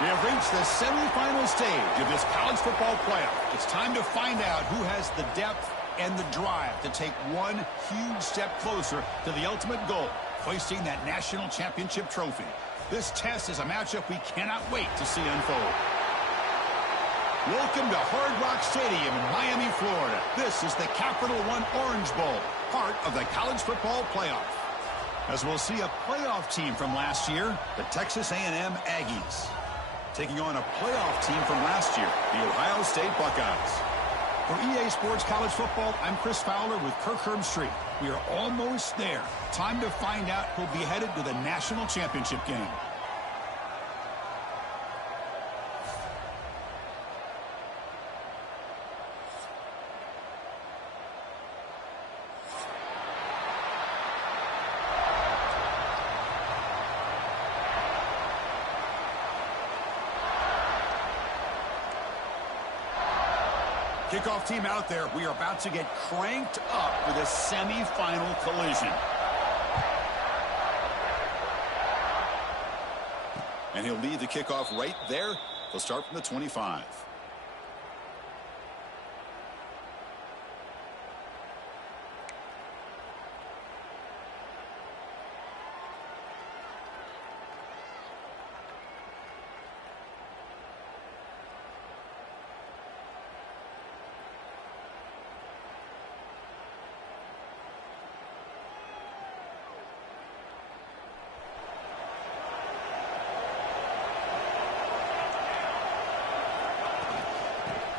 We have reached the semifinal stage of this college football playoff. It's time to find out who has the depth and the drive to take one huge step closer to the ultimate goal, hoisting that national championship trophy. This test is a matchup we cannot wait to see unfold. Welcome to Hard Rock Stadium in Miami, Florida. This is the Capital One Orange Bowl, part of the college football playoff. As we'll see a playoff team from last year, the Texas A&M Aggies, taking on a playoff team from last year, the Ohio State Buckeyes. For EA Sports College Football, I'm Chris Fowler with Kirk Herbstreit. We are almost there. Time to find out who'll be headed to the national championship game. Kickoff team out there. We are about to get cranked up for this semifinal collision. And he'll lead the kickoff right there. He'll start from the 25.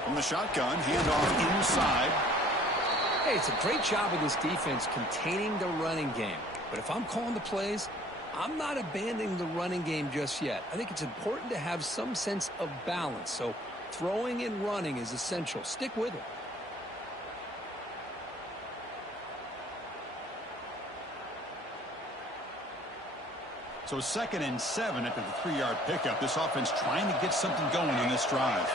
From the shotgun, handoff inside. Hey, it's a great job of this defense containing the running game. But if I'm calling the plays, I'm not abandoning the running game just yet. I think it's important to have some sense of balance. So throwing and running is essential. Stick with it. So 2nd and 7 after the 3-yard pickup. This offense trying to get something going on this drive.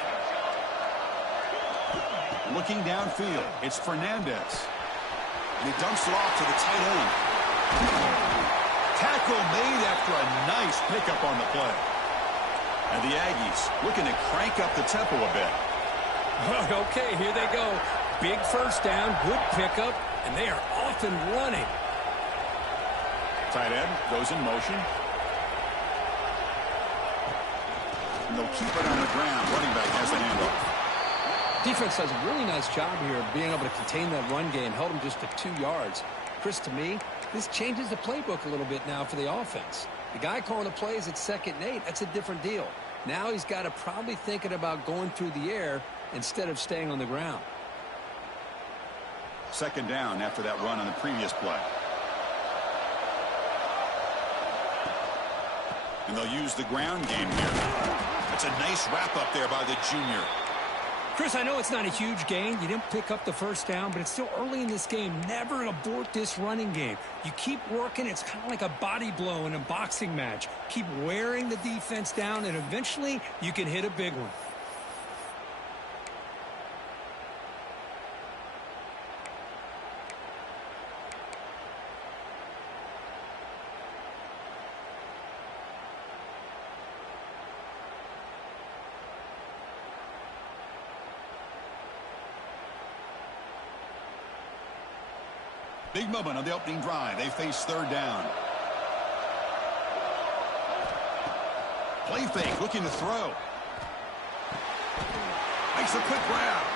Looking downfield, it's Fernandez. And he dumps it off to the tight end. Tackle made after a nice pickup on the play. And the Aggies looking to crank up the tempo a bit. Okay, here they go. Big first down, good pickup, and they are off and running. Tight end goes in motion. And they'll keep it on the ground. Running back has the handoff. Defense does a really nice job here of being able to contain that run game, held them just to 2 yards. Chris, to me, this changes the playbook a little bit now for the offense. The guy calling the plays at 2nd and 8, that's a different deal. Now he's got to probably thinking about going through the air instead of staying on the ground. 2nd down after that run on the previous play. And they'll use the ground game here. That's a nice wrap up there by the junior. Chris, I know it's not a huge gain. You didn't pick up the first down, but it's still early in this game. Never abort this running game. You keep working. It's kind of like a body blow in a boxing match. Keep wearing the defense down, and eventually you can hit a big one. Big moment on the opening drive. They face 3rd down. Play fake, looking to throw. Makes a quick grab.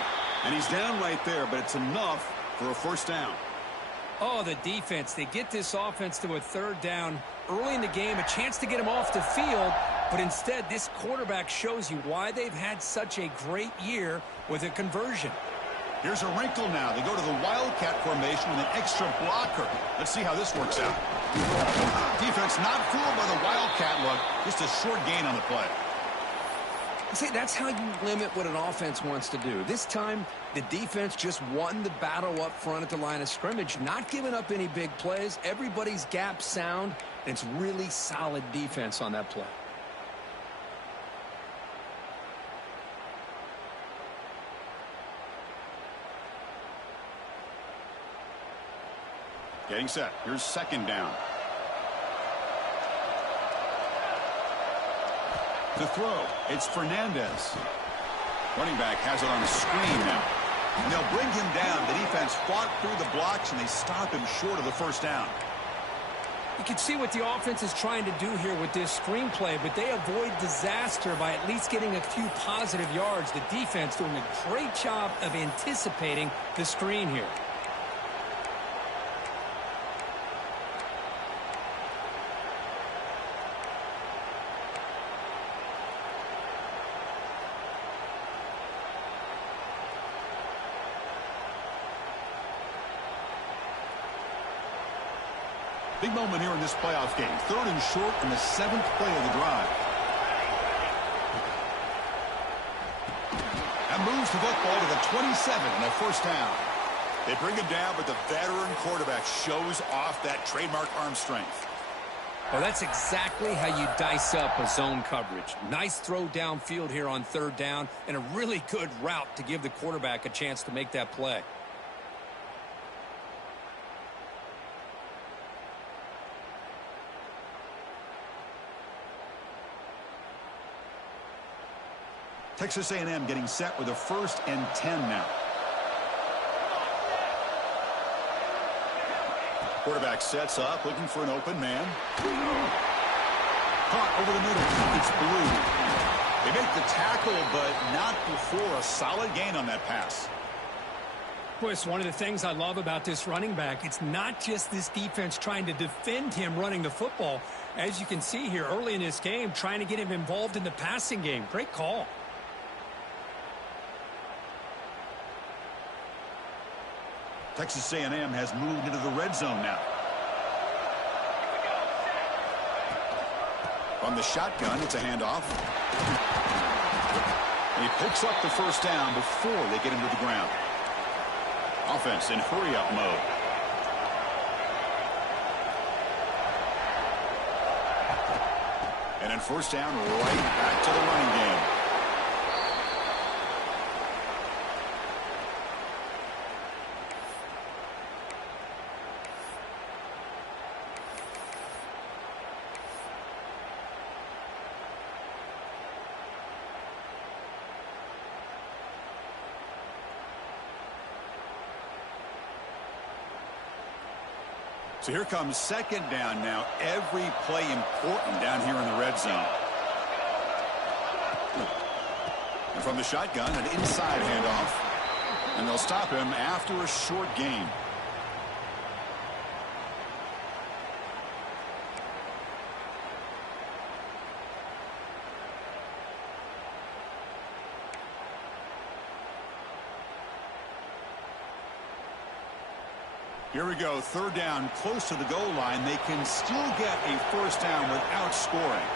And he's down right there, but it's enough for a 1st down. Oh, the defense. They get this offense to a 3rd down early in the game, a chance to get him off the field, but instead this quarterback shows you why they've had such a great year with a conversion. Here's a wrinkle now. They go to the Wildcat formation with an extra blocker. Let's see how this works out. Defense not fooled by the Wildcat look. Just a short gain on the play. See, that's how you limit what an offense wants to do. This time, the defense just won the battle up front at the line of scrimmage, not giving up any big plays. Everybody's gap sound, and it's really solid defense on that play. Getting set. Here's 2nd down. To throw, it's Fernandez. Running back has it on the screen now. And they'll bring him down. The defense fought through the blocks, and they stop him short of the first down. You can see what the offense is trying to do here with this screenplay, but they avoid disaster by at least getting a few positive yards. The defense doing a great job of anticipating the screen here. Big moment here in this playoff game. 3rd and short in the 7th play of the drive. And moves the football to the 27 and a first down. They bring him down, but the veteran quarterback shows off that trademark arm strength. Well, that's exactly how you dice up a zone coverage. Nice throw downfield here on 3rd down, and a really good route to give the quarterback a chance to make that play. Texas A&M getting set with a 1st and 10 now. Quarterback sets up, looking for an open man. Caught over the middle. It's Blue. They make the tackle, but not before a solid gain on that pass. Boy, it's one of the things I love about this running back. It's not just this defense trying to defend him running the football. As you can see here early in this game, trying to get him involved in the passing game. Great call. Texas A&M has moved into the red zone now. From the shotgun, it's a handoff. And he picks up the first down before they get him to the ground. Offense in hurry-up mode. And then first down, right back to the running game. So here comes 2nd down now. Every play important down here in the red zone. And from the shotgun, an inside handoff. And they'll stop him after a short gain. Here we go, 3rd down, close to the goal line. They can still get a first down without scoring.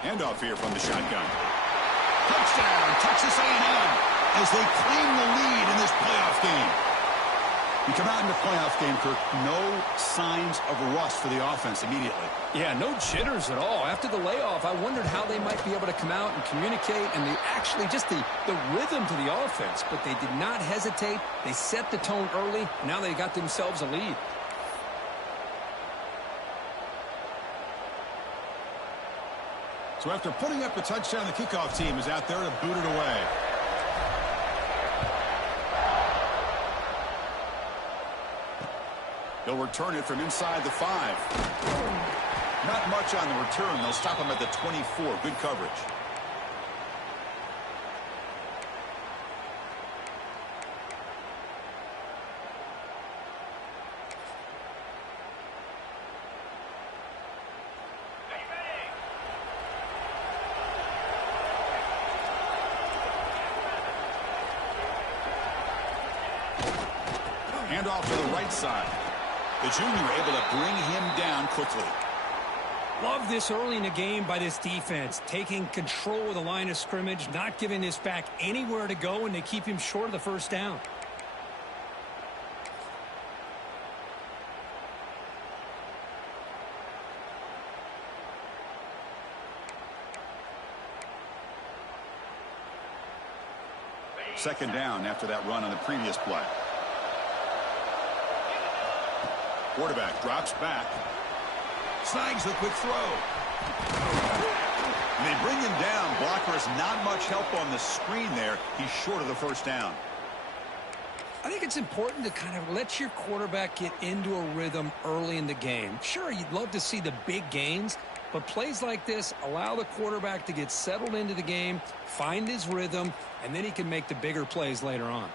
Handoff here from the shotgun. Touchdown, Texas A&M, as they claim the lead in this playoff game. You come out in the playoff game, Kirk, no signs of rust for the offense immediately. Yeah, no jitters at all. After the layoff, I wondered how they might be able to come out and communicate and actually just the rhythm to the offense. But they did not hesitate. They set the tone early. Now they got themselves a lead. So after putting up a touchdown, the kickoff team is out there to boot it away. They'll return it from inside the 5. Not much on the return. They'll stop him at the 24. Good coverage. Handoff to the right side. The junior able to bring him down quickly. Love this early in the game by this defense, taking control of the line of scrimmage, not giving this back anywhere to go, and they keep him short of the first down. Second down after that run on the previous play. Quarterback drops back. Snags the quick throw. blocker has not much help on the screen there. He's short of the first down. I think it's important to kind of let your quarterback get into a rhythm early in the game. Sure, you'd love to see the big gains, but plays like this allow the quarterback to get settled into the game, find his rhythm, and then he can make the bigger plays later on.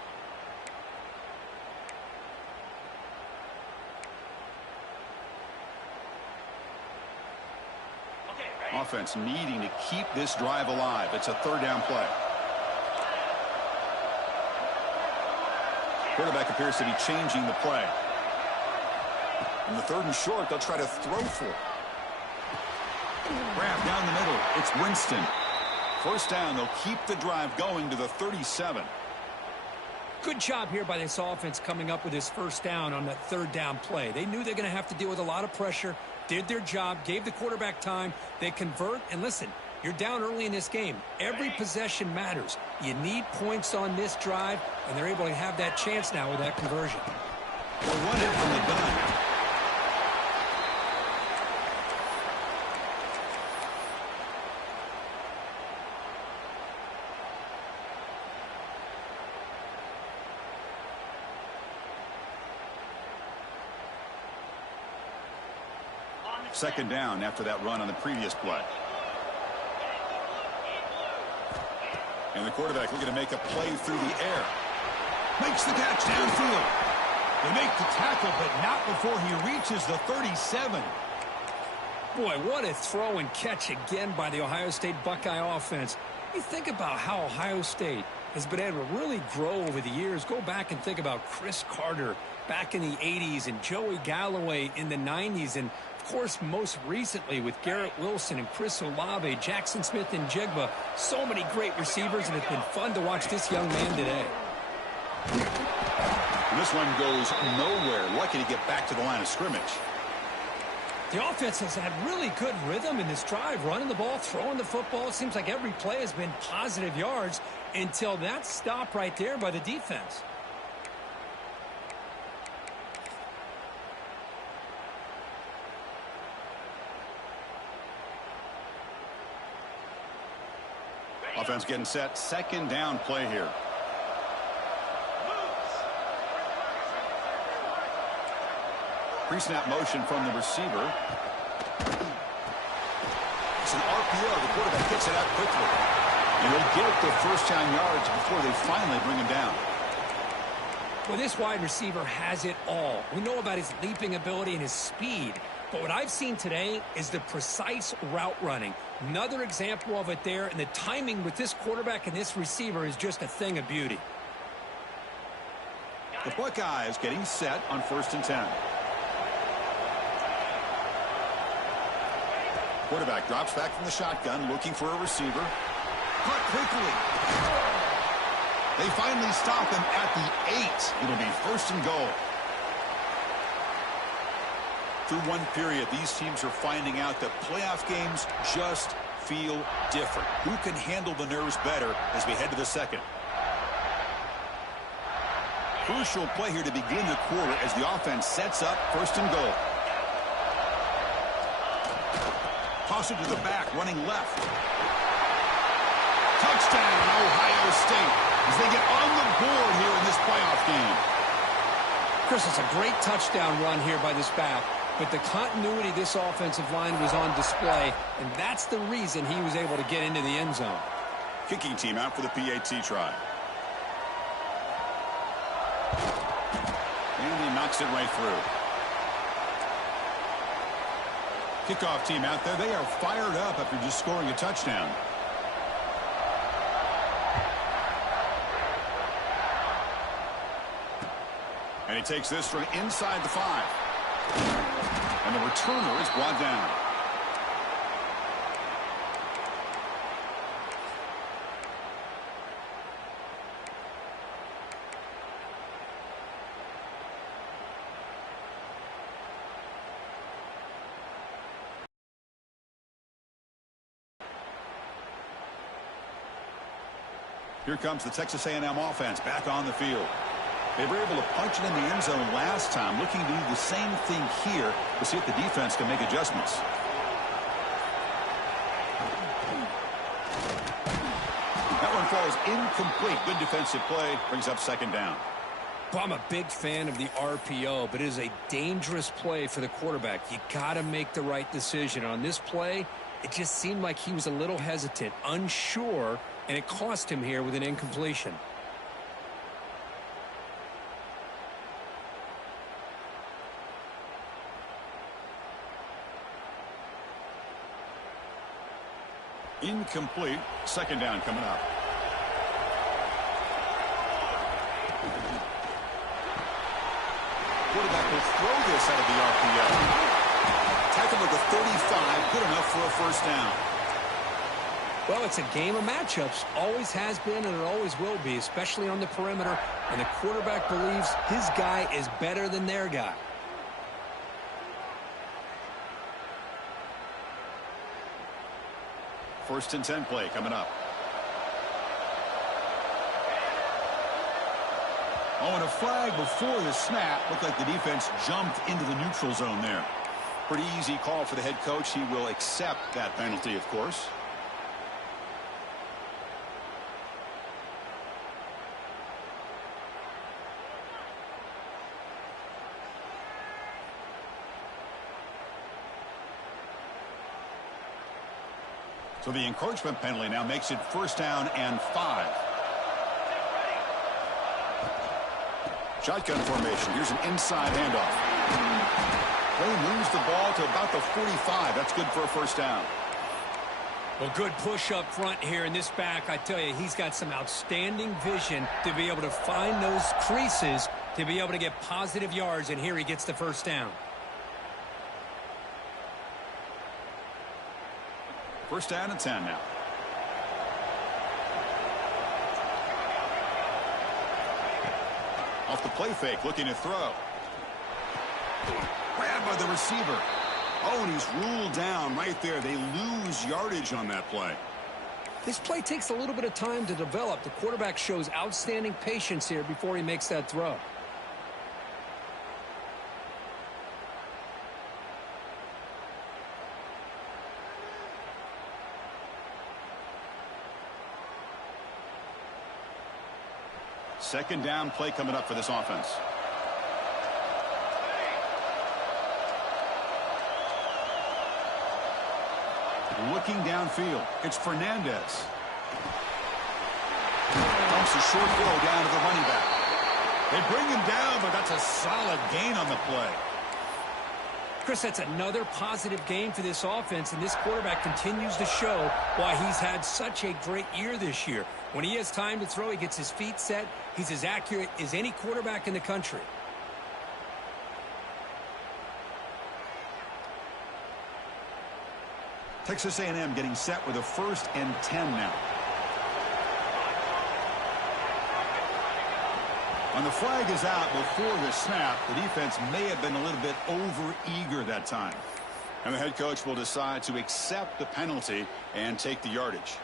Offense needing to keep this drive alive. It's a third down play. Quarterback appears to be changing the play. In the third and short, they'll try to throw for it. Grab down the middle. It's Winston. First down, they'll keep the drive going to the 37. Good job here by this offense coming up with his first down on that third down play. They knew they're going to have to deal with a lot of pressure, did their job, gave the quarterback time. They convert, and listen, you're down early in this game. Every possession matters. You need points on this drive, and they're able to have that chance now with that conversion. Well, one hit from the gun. Second down after that run on the previous play. And the quarterback looking to make a play through the air. Makes the catch downfield. They make the tackle, but not before he reaches the 37. Boy, what a throw and catch again by the Ohio State Buckeye offense. You think about how Ohio State has been able to really grow over the years. Go back and think about Chris Carter back in the 80s and Joey Galloway in the 90s. And, of course, most recently with Garrett Wilson and Chris Olave, Jackson Smith and Jigba. So many great receivers, and it's been fun to watch this young man today. And this one goes nowhere. Lucky to get back to the line of scrimmage. The offense has had really good rhythm in this drive, running the ball, throwing the football. It seems like every play has been positive yards until that stop right there by the defense. Offense getting set. Second down play here. Pre-snap motion from the receiver. It's an RPO. The quarterback gets it out quickly. And they'll get the first down yards before they finally bring him down. Well, this wide receiver has it all. We know about his leaping ability and his speed. But what I've seen today is the precise route running. Another example of it there, and the timing with this quarterback and this receiver is just a thing of beauty. The Buckeyes getting set on 1st and 10. Quarterback drops back from the shotgun, looking for a receiver. Caught quickly. They finally stop him at the 8. It'll be 1st and goal. Through one period, these teams are finding out that playoff games just feel different. Who can handle the nerves better as we head to the second? Crucial play here to begin the quarter as the offense sets up 1st and goal. Toss it to the back, running left. Touchdown, Ohio State, as they get on the board here in this playoff game. Chris, it's a great touchdown run here by this back. But the continuity of this offensive line was on display, and that's the reason he was able to get into the end zone. Kicking team out for the PAT try. And he knocks it right through. Kickoff team out there. They are fired up after just scoring a touchdown. And he takes this from inside the 5. And the returner is brought down. Here comes the Texas A&M offense back on the field. They were able to punch it in the end zone last time, looking to do the same thing here to see if the defense can make adjustments. That one falls incomplete. Good defensive play. Brings up second down. Well, I'm a big fan of the RPO, but it is a dangerous play for the quarterback. You got to make the right decision. On this play, it just seemed like he was a little hesitant, unsure, and it cost him here with an incompletion. Incomplete. Second down coming up. Quarterback will throw this out of the RPO. Tackle at the 35. Good enough for a first down. Well, it's a game of matchups. Always has been and it always will be, especially on the perimeter. And the quarterback believes his guy is better than their guy. First and 10 play coming up. Oh, and a flag before the snap. Looked like the defense jumped into the neutral zone there. Pretty easy call for the head coach. He will accept that penalty, of course. So the encouragement penalty now makes it first down and 5. Shotgun formation. Here's an inside handoff. They moves the ball to about the 45. That's good for a first down. Well, good push up front here in this back. I tell you, he's got some outstanding vision to be able to find those creases to be able to get positive yards, and here he gets the first down. First down and 10 now. Off the play fake, looking to throw. Grabbed by the receiver. Oh, and he's ruled down right there. They lose yardage on that play. This play takes a little bit of time to develop. The quarterback shows outstanding patience here before he makes that throw. Second down play coming up for this offense. Looking downfield. It's Fernandez. Dumps a short throw down to the running back. They bring him down, but that's a solid gain on the play. Chris, that's another positive game for this offense, and this quarterback continues to show why he's had such a great year this year. When he has time to throw, he gets his feet set. He's as accurate as any quarterback in the country. Texas A&M getting set with a first and 10 now. When the flag is out before the snap, the defense may have been a little bit over-eager that time. And the head coach will decide to accept the penalty and take the yardage.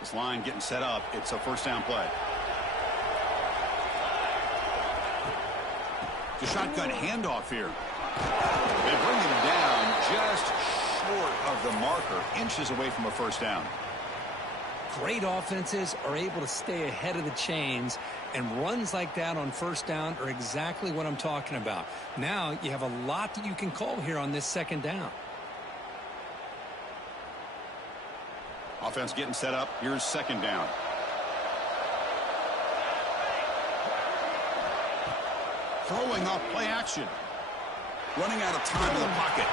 This line getting set up. It's a first down play. The shotgun handoff here. They bring him down just short of the marker, inches away from a first down. Great offenses are able to stay ahead of the chains, and runs like that on first down are exactly what I'm talking about. Now you have a lot that you can call here on this second down. Offense getting set up. Here's second down. Throwing off play action. Running out of time in the pocket.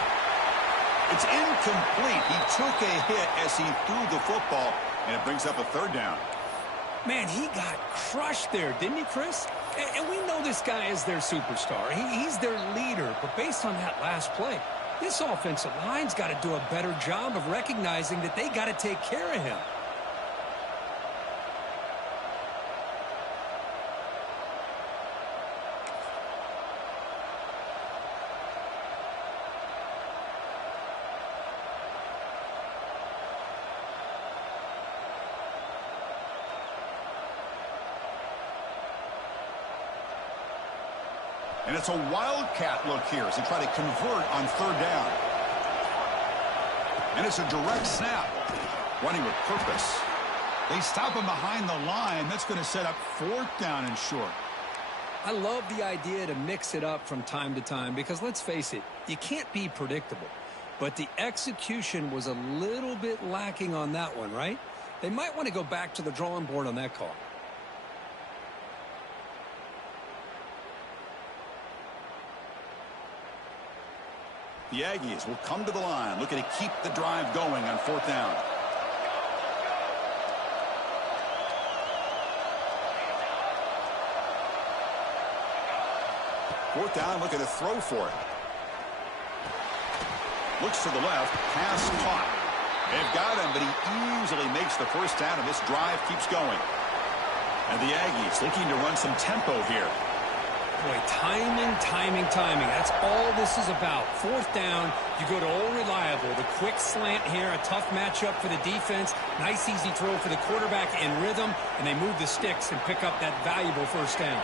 It's incomplete. He took a hit as he threw the football, and it brings up a third down. Man, he got crushed there, didn't he, Chris? And we know this guy is their superstar. He's their leader. But based on that last play, this offensive line's got to do a better job of recognizing that they got to take care of him. And it's a wildcat look here as they try to convert on third down. And it's a direct snap. Running with purpose. They stop him behind the line. That's going to set up fourth down and short. I love the idea to mix it up from time to time because, let's face it, you can't be predictable. But the execution was a little bit lacking on that one, right? They might want to go back to the drawing board on that call. The Aggies will come to the line, looking to keep the drive going on fourth down. Fourth down, looking to throw for it. Looks to the left, pass caught. They've got him, but he easily makes the first down, and this drive keeps going. And the Aggies looking to run some tempo here. Boy, timing, timing, timing. That's all this is about. Fourth down, you go to Old Reliable. The quick slant here, a tough matchup for the defense. Nice, easy throw for the quarterback in rhythm, and they move the sticks and pick up that valuable first down.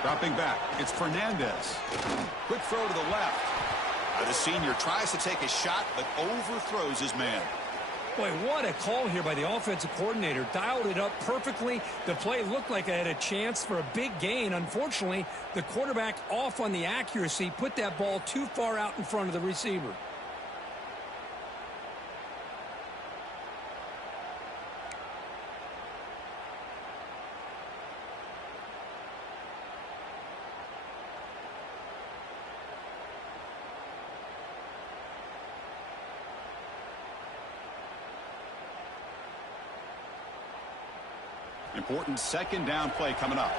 Dropping back, it's Fernandez. Quick throw to the left. The senior tries to take a shot, but overthrows his man. Boy, what a call here by the offensive coordinator. Dialed it up perfectly. The play looked like it had a chance for a big gain. Unfortunately, the quarterback off on the accuracy, put that ball too far out in front of the receiver. Important second down play coming up.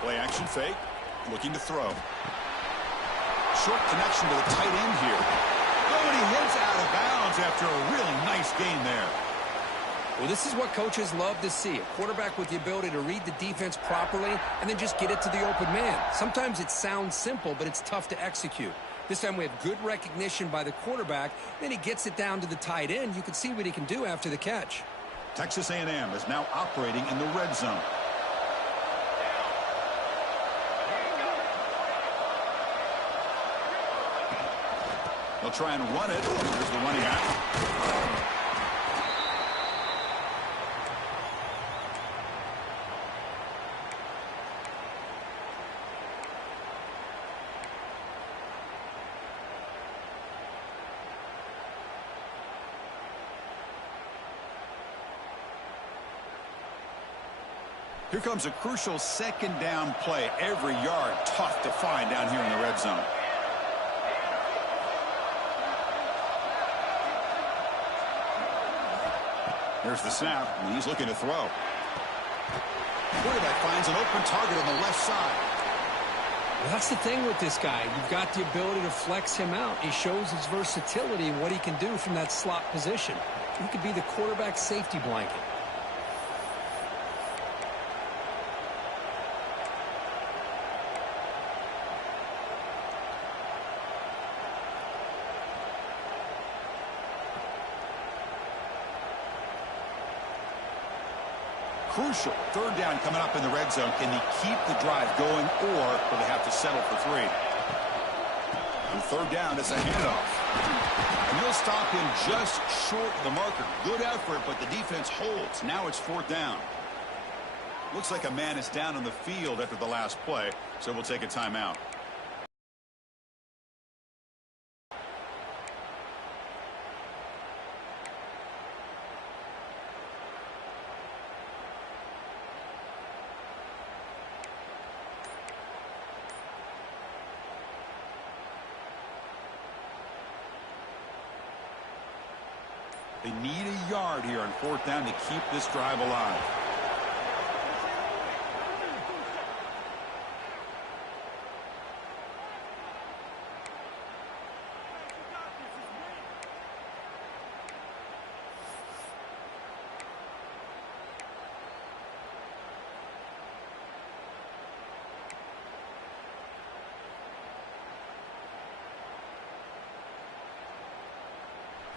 Play action fake. Looking to throw. Short connection to the tight end here. Oh, and he heads out of bounds after a really nice gain there. Well, this is what coaches love to see. A quarterback with the ability to read the defense properly and then just get it to the open man. Sometimes it sounds simple, but it's tough to execute. This time we have good recognition by the quarterback. Then he gets it down to the tight end. You can see what he can do after the catch. Texas A&M is now operating in the red zone. They'll try and run it. There's the running back. Here comes a crucial second down play. Every yard tough to find down here in the red zone. There's the snap, and he's looking to throw. Quarterback finds an open target on the left side. Well, that's the thing with this guy. You've got the ability to flex him out. He shows his versatility and what he can do from that slot position. He could be the quarterback's safety blanket. Crucial third down coming up in the red zone. Can they keep the drive going, or will they have to settle for three? And third down is a handoff. And they'll stop him just short of the marker. Good effort, but the defense holds. Now it's fourth down. Looks like a man is down on the field after the last play, so we'll take a timeout. They need a yard here on fourth down to keep this drive alive.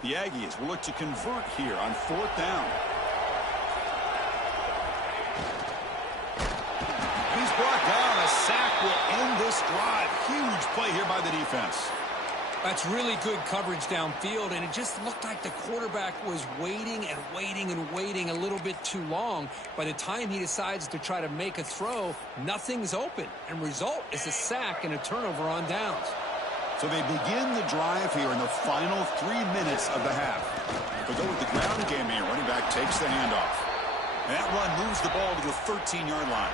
The Aggies will look to convert here on 4th down. He's brought down. A sack will end this drive. Huge play here by the defense. That's really good coverage downfield, and it just looked like the quarterback was waiting and waiting and waiting a little bit too long. By the time he decides to try to make a throw, nothing's open, and result is a sack and a turnover on downs. So they begin the drive here in the final 3 minutes of the half. They go with the ground game here. Running back takes the handoff. And that run moves the ball to the 13-yard line.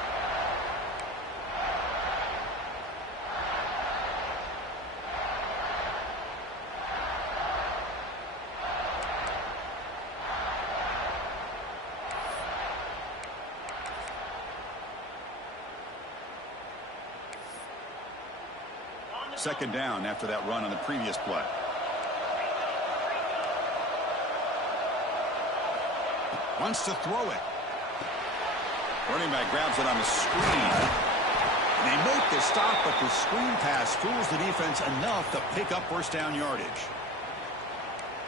Second down after that run on the previous play. Wants to throw it. Running back grabs it on the screen. And they make the stop, but the screen pass fools the defense enough to pick up first down yardage.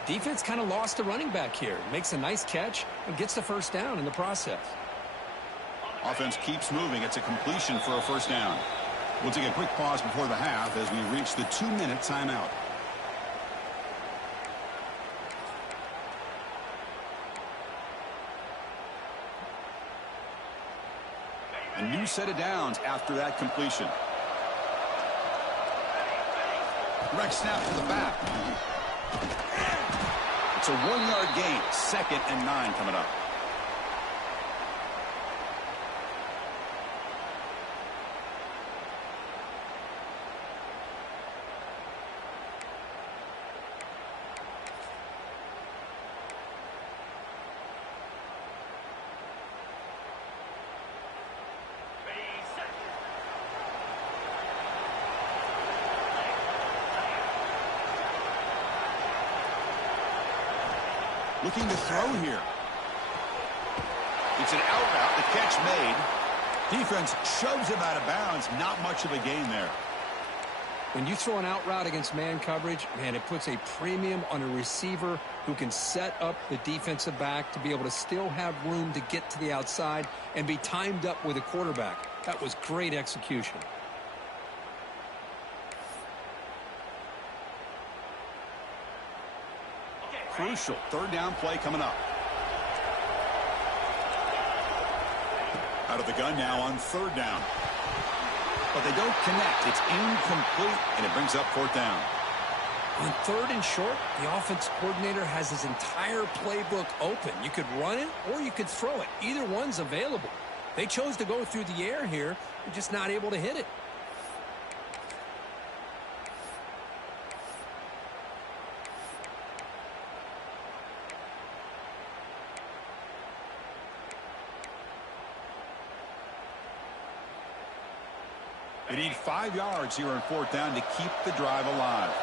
Defense kind of lost the running back here. Makes a nice catch and gets the first down in the process. Offense keeps moving. It's a completion for a first down. We'll take a quick pause before the half as we reach the 2-minute timeout. A new set of downs after that completion. Direct snap to the back. It's a 1-yard gain. 2nd and 9 coming up. Looking to throw here. It's an out route. The catch made. Defense shoves him out of bounds. Not much of a gain there. When you throw an out route against man coverage, man, it puts a premium on a receiver who can set up the defensive back to be able to still have room to get to the outside and be timed up with a quarterback. That was great execution. Crucial 3rd down play coming up. Out of the gun now on 3rd down. But they don't connect. It's incomplete, and it brings up 4th down. On 3rd and short, the offense coordinator has his entire playbook open. You could run it or you could throw it. Either one's available. They chose to go through the air here. They're just not able to hit it. They need 5 yards here on 4th down to keep the drive alive.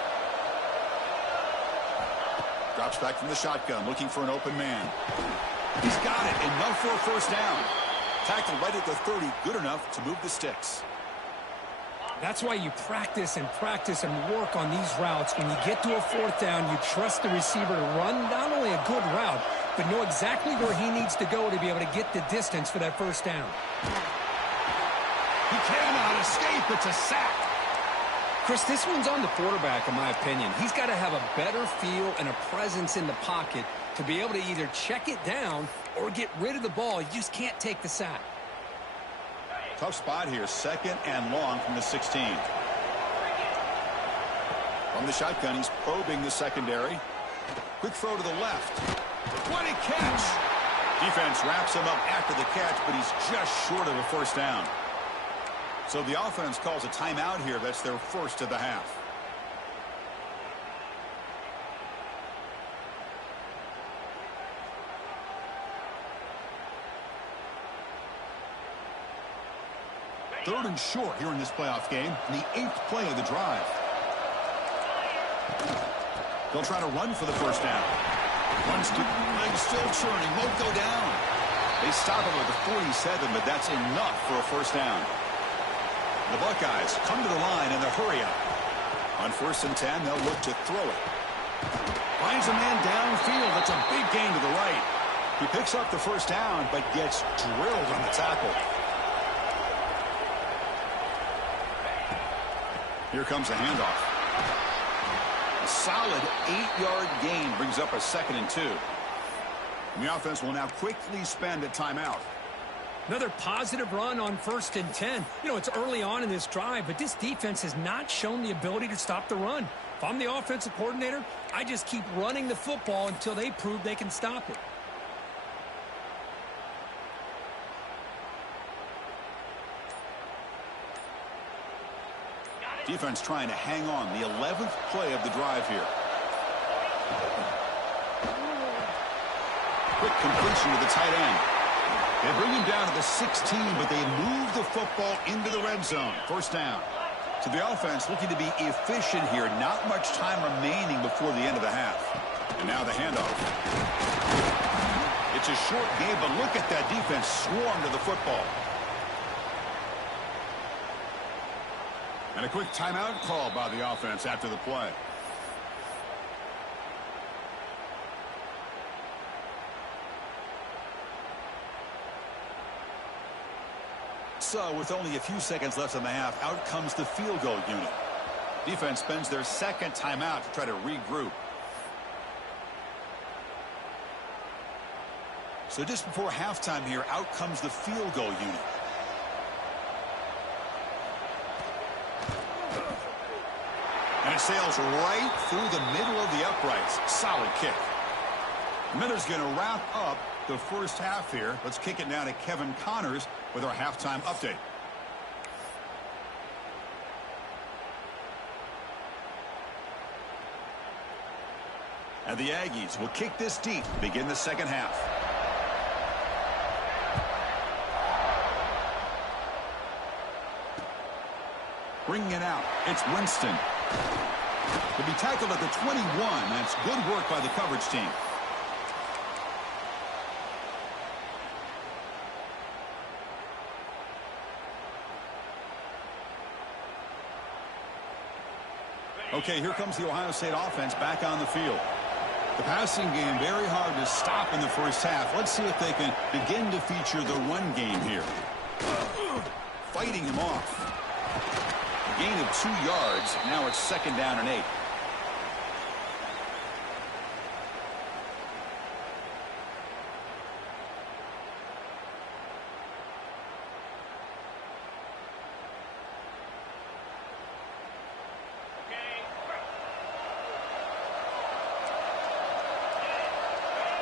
Drops back from the shotgun, looking for an open man. He's got it, enough for a first down. Tackled right at the 30, good enough to move the sticks. That's why you practice and practice and work on these routes. When you get to a 4th down, you trust the receiver to run not only a good route, but know exactly where he needs to go to be able to get the distance for that first down. He cannot escape. It's a sack. Chris, this one's on the quarterback, in my opinion. He's got to have a better feel and a presence in the pocket to be able to either check it down or get rid of the ball. You just can't take the sack. Tough spot here. 2nd and long from the 16. From the shotgun, he's probing the secondary. Quick throw to the left. What a catch. Defense wraps him up after the catch, but he's just short of a first down. So the offense calls a timeout here. That's their first of the half. Third and short here in this playoff game, in the 8th play of the drive. They'll try to run for the first down. Runs to legs still churning, won't go down. They stop him at the 47, but that's enough for a first down. The Buckeyes come to the line in the hurry up. On 1st and 10, they'll look to throw it. Finds a man downfield. That's a big gain to the right. He picks up the first down, but gets drilled on the tackle. Here comes a handoff. A solid 8-yard gain brings up a 2nd and 2. And the offense will now quickly spend a timeout. Another positive run on 1st and 10. You know, it's early on in this drive, but this defense has not shown the ability to stop the run. If I'm the offensive coordinator, I just keep running the football until they prove they can stop it. Defense trying to hang on. The 11th play of the drive here. Quick completion to the tight end. They bring him down to the 16, but they move the football into the red zone. First down. So the offense looking to be efficient here. Not much time remaining before the end of the half. And now the handoff. It's a short game, but look at that defense swarm to the football. And a quick timeout call by the offense after the play. So with only a few seconds left in the half, out comes the field goal unit. Defense spends their 2nd timeout to try to regroup. So just before halftime here, out comes the field goal unit. And it sails right through the middle of the uprights. Solid kick. Miller's going to wrap up the first half here. Let's kick it now to Kevin Connors with our halftime update. And the Aggies will kick this deep to begin the second half. Bringing it out, it's Winston. He'll be tackled at the 21. That's good work by the coverage team. Okay, here comes the Ohio State offense back on the field. The passing game very hard to stop in the first half. Let's see if they can begin to feature the run game here. Fighting him off. A gain of 2 yards. Now it's 2nd down and 8.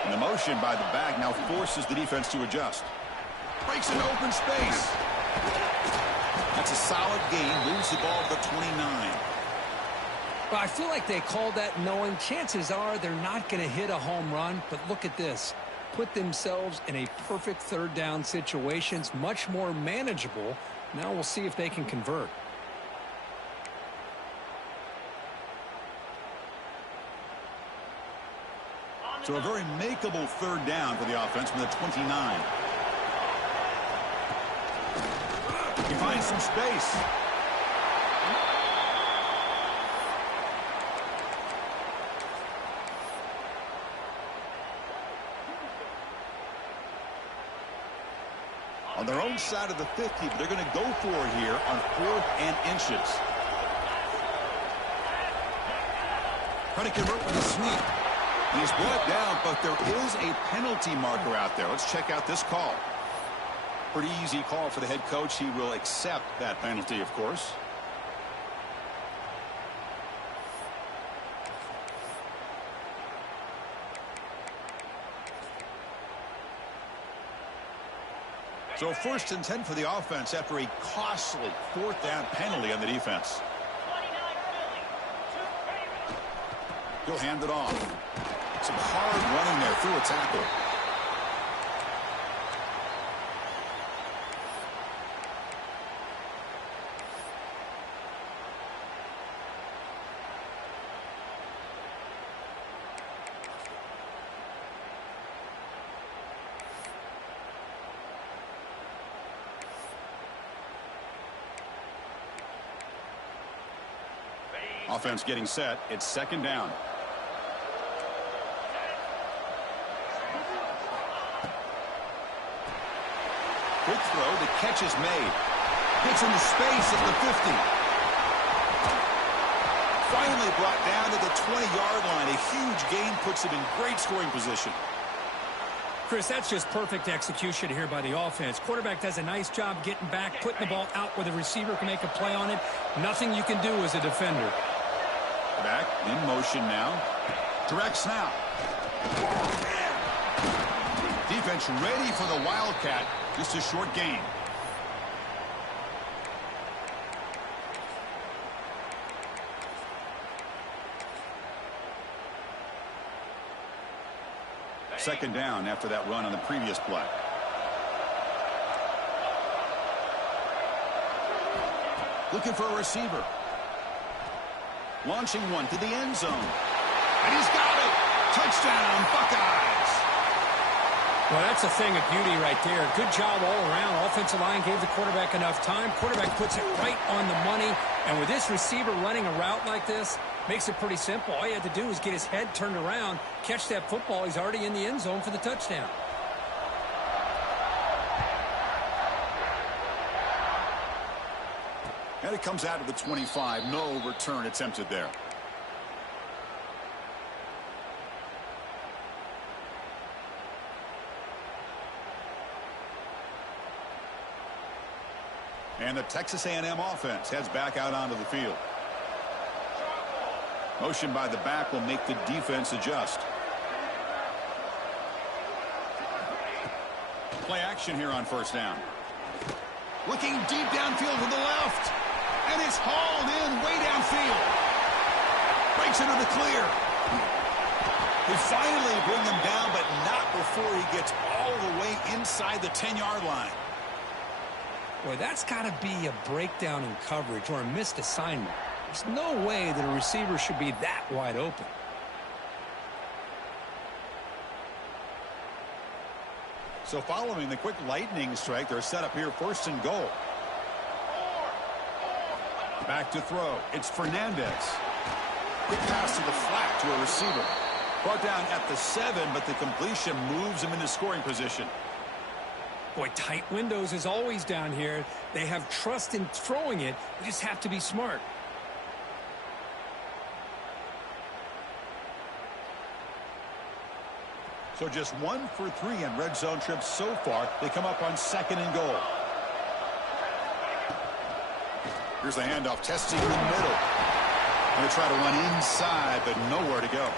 And the motion by the back now forces the defense to adjust. Breaks into open space. That's a solid gain. Moves the ball to the 29. Well, I feel like they called that knowing chances are they're not going to hit a home run. But look at this. Put themselves in a perfect 3rd down situation. It's much more manageable. Now we'll see if they can convert. So a very makeable 3rd down for the offense from the 29. He finds some space. On their own side of the 50, but they're going to go for it here on 4th and inches. Trying to convert with a sweep. He's brought down, but there is a penalty marker out there. Let's check out this call. Pretty easy call for the head coach. He will accept that penalty, of course. So 1st and 10 for the offense after a costly 4th down penalty on the defense. He'll hand it off. Some hard running there through a tackle. Offense getting set. It's 2nd down. quick throw. The catch is made. Gets into space at the 50. Finally brought down to the 20-yard line. A huge gain puts him in great scoring position. Chris, that's just perfect execution here by the offense. Quarterback does a nice job getting back, putting the ball out where the receiver can make a play on it. Nothing you can do as a defender. Back in motion now. Direct snap. Defense ready for the Wildcat. Just a short gain. Second down after that run on the previous play. Looking for a receiver. Launching one to the end zone. And he's got it. Touchdown, Buckeyes. Well, that's a thing of beauty right there. Good job all around. Offensive line gave the quarterback enough time. Quarterback puts it right on the money. And with this receiver running a route like this, makes it pretty simple. All you had to do is get his head turned around, catch that football. He's already in the end zone for the touchdown. And it comes out of the 25. No return attempted there. And the Texas A&M offense heads back out onto the field. Motion by the back will make the defense adjust. Play action here on first down. Looking deep downfield to the left. And it's hauled in way downfield. Breaks into the clear. They finally bring him down, but not before he gets all the way inside the 10-yard line. Boy, that's got to be a breakdown in coverage or a missed assignment. There's no way that a receiver should be that wide open. So following the quick lightning strike, they're set up here first and goal. Back to throw. It's Fernandez. Quick pass to the flat to a receiver. Brought down at the 7, but the completion moves him into scoring position. Boy, tight windows is always down here. They have trust in throwing it. They just have to be smart. So just 1 for 3 in red zone trips so far. They come up on second and goal. Here's the handoff, testing in the middle. Going to try to run inside, but nowhere to go.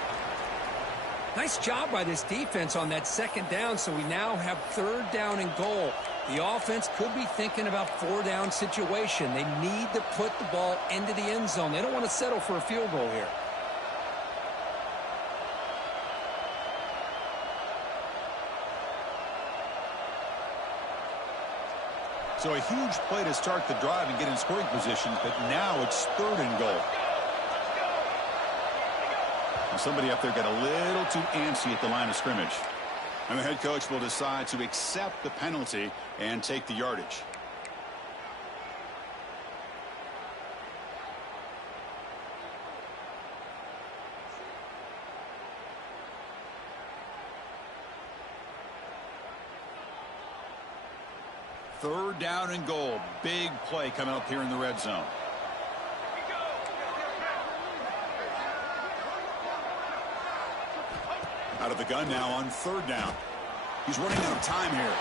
Nice job by this defense on that second down, so we now have third down and goal. The offense could be thinking about 4-down situation. They need to put the ball into the end zone. They don't want to settle for a field goal here. So a huge play to start the drive and get in scoring positions, but now it's third and goal. And somebody up there got a little too antsy at the line of scrimmage. And the head coach will decide to accept the penalty and take the yardage. Third down and goal. Big play coming up here in the red zone. Out of the gun now on third down. He's running out of time here.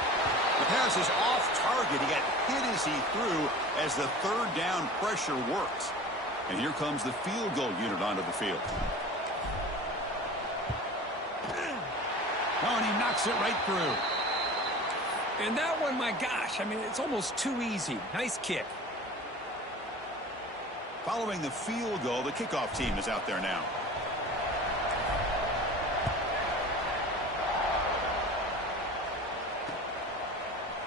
The pass is off target. He got hit as he threw as the third down pressure works. And here comes the field goal unit onto the field. Oh, and he knocks it right through. And that one, my gosh, I mean, it's almost too easy. Nice kick. Following the field goal, the kickoff team is out there now.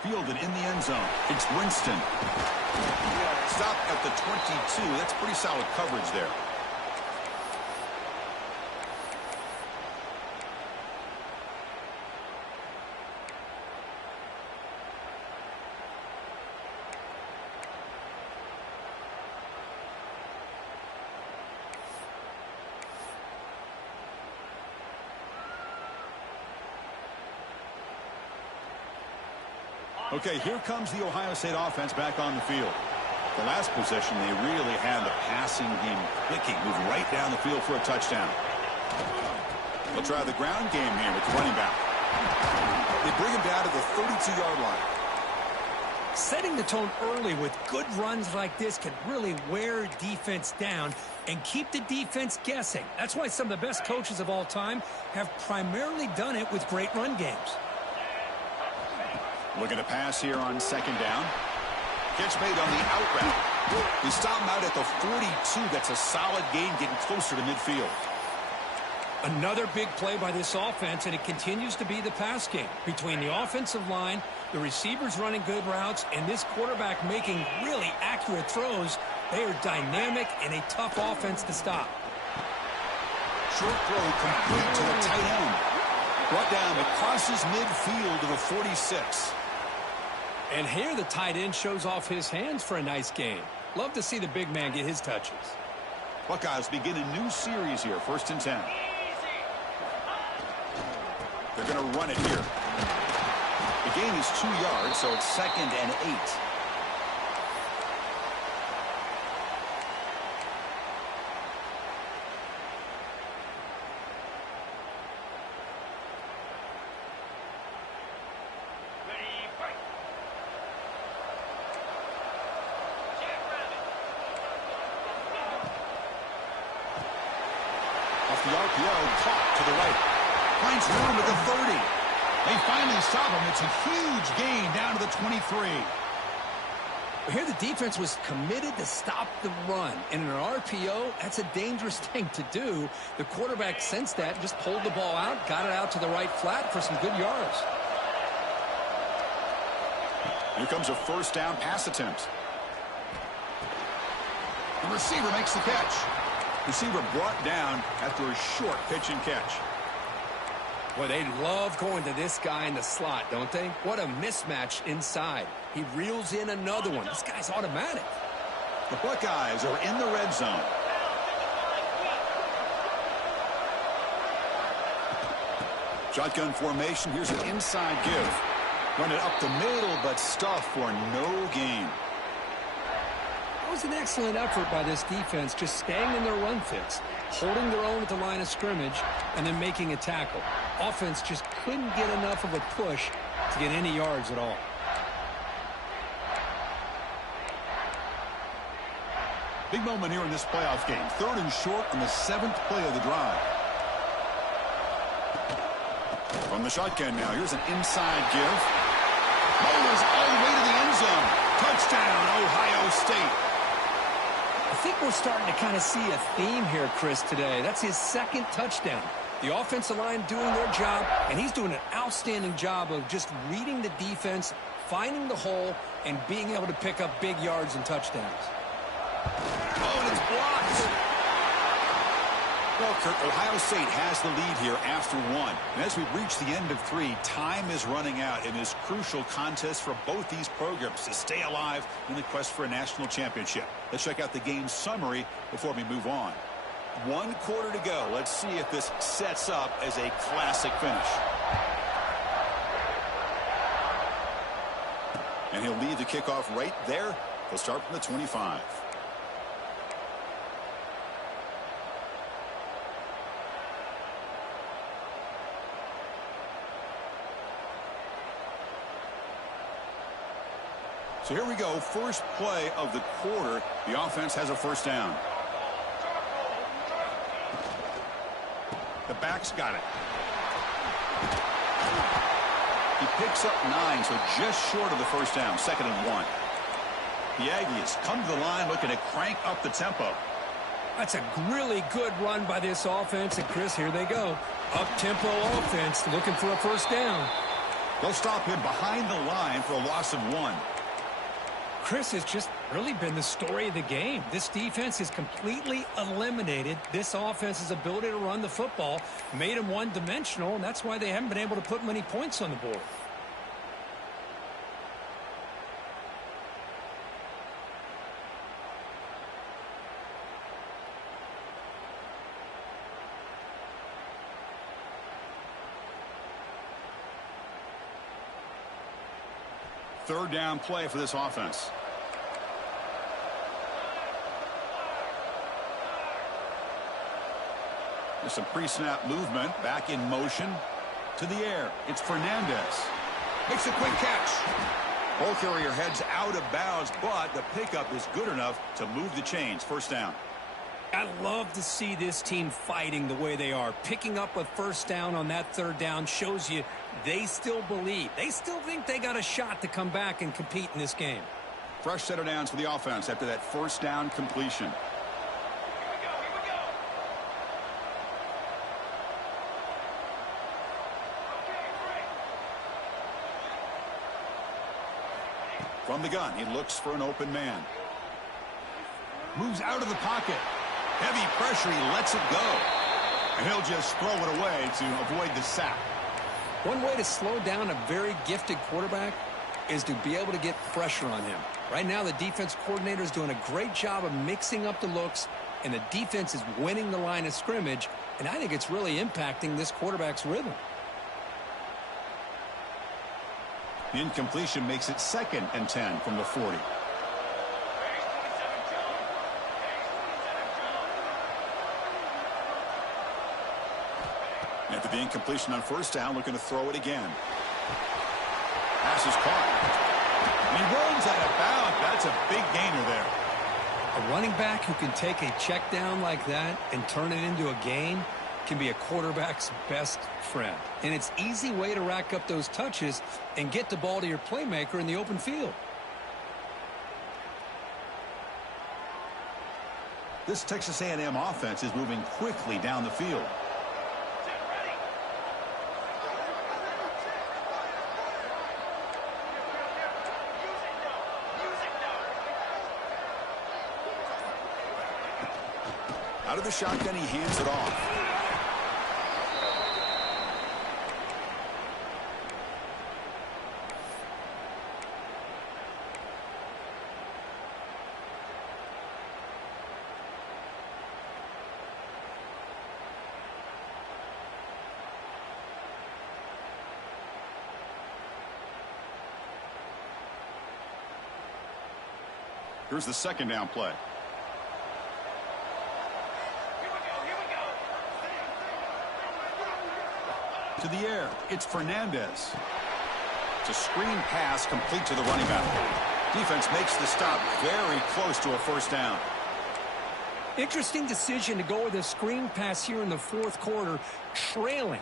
Fielded in the end zone. It's Winston. Stop at the 22. That's pretty solid coverage there. Okay, here comes the Ohio State offense back on the field. The last possession, they really had the passing game clicking, moved right down the field for a touchdown. They'll try the ground game here with the running back. They bring him down to the 32-yard line. Setting the tone early with good runs like this can really wear defense down and keep the defense guessing. That's why some of the best coaches of all time have primarily done it with great run games. Looking to pass here on second down. Catch made on the out route. They stop him out at the 42. That's a solid gain, getting closer to midfield. Another big play by this offense, and it continues to be the pass game. Between the offensive line, the receivers running good routes, and this quarterback making really accurate throws, they are dynamic and a tough offense to stop. Short throw complete to the tight end. Brought down, it crosses midfield to the 46. And here the tight end shows off his hands for a nice gain. Love to see the big man get his touches. Buckeyes begin a new series here, 1st and 10. They're going to run it here. The gain is 2 yards, so it's 2nd and 8. Off the RPO, clock to the right. Finds room at the 30. They finally stop him. It's a huge gain down to the 23. Here the defense was committed to stop the run. And in an RPO, that's a dangerous thing to do. The quarterback sensed that, just pulled the ball out, got it out to the right flat for some good yards. Here comes a 1st down pass attempt. The receiver makes the catch. Receiver brought down after a short pitch and catch. Boy, they love going to this guy in the slot, don't they? What a mismatch inside. He reels in another one. This guy's automatic. The Buckeyes are in the red zone. Shotgun formation. Here's an inside give. Run it up the middle, but stuffed for no gain. That was an excellent effort by this defense, just staying in their run fits, holding their own at the line of scrimmage, and then making a tackle. Offense just couldn't get enough of a push to get any yards at all. Big moment here in this playoff game. 3rd and short on the 7th play of the drive. From the shotgun now, here's an inside give. Bowles all the way to the end zone. Touchdown, Ohio State. I think we're starting to kind of see a theme here, Chris, today. That's his 2nd touchdown. The offensive line doing their job, and he's doing an outstanding job of just reading the defense, finding the hole, and being able to pick up big yards and touchdowns. Oh, and it's blocked. Well, Kurt, Ohio State has the lead here after 1. And as we reach the end of 3, time is running out in this crucial contest for both these programs to stay alive in the quest for a national championship. Let's check out the game summary before we move on. 1 quarter to go. Let's see if this sets up as a classic finish. And he'll lead the kickoff right there. They'll start from the 25. So here we go. First play of the quarter. The offense has a 1st down. The back's got it. He picks up 9, so just short of the 1st down. 2nd and 1. The Aggies come to the line looking to crank up the tempo. That's a really good run by this offense. And, Chris, here they go. Up-tempo offense looking for a 1st down. They'll stop him behind the line for a loss of 1. Chris, has just really been the story of the game. This defense has completely eliminated this offense's ability to run the football, made them one-dimensional, and that's why they haven't been able to put many points on the board. Third down play for this offense. There's some pre-snap movement. Back in motion. To the air. It's Fernandez. Makes a quick catch. Ball carrier heads out of bounds, but the pickup is good enough to move the chains. First down. I love to see this team fighting the way they are. Picking up a first down on that third down shows you they still believe. They still think they got a shot to come back and compete in this game. Fresh set of downs for the offense after that first down completion. From the gun, he looks for an open man. Moves out of the pocket. Heavy pressure, he lets it go. And he'll just throw it away to avoid the sack. One way to slow down a very gifted quarterback is to be able to get pressure on him. Right now, the defense coordinator is doing a great job of mixing up the looks, and the defense is winning the line of scrimmage, and I think it's really impacting this quarterback's rhythm. The incompletion makes it 2nd and 10 from the 40. After the incompletion on first down, looking to throw it again. Pass is caught. And he runs out of bounds. That's a big gainer there. A running back who can take a check down like that and turn it into a gain can be a quarterback's best friend. And it's an easy way to rack up those touches and get the ball to your playmaker in the open field. This Texas A&M offense is moving quickly down the field. Out of the shotgun, he hands it off. Here's the second down play. To the air, it's Fernandez. It's a screen pass complete to the running back. Defense makes the stop very close to a first down. Interesting decision to go with a screen pass here in the fourth quarter, trailing.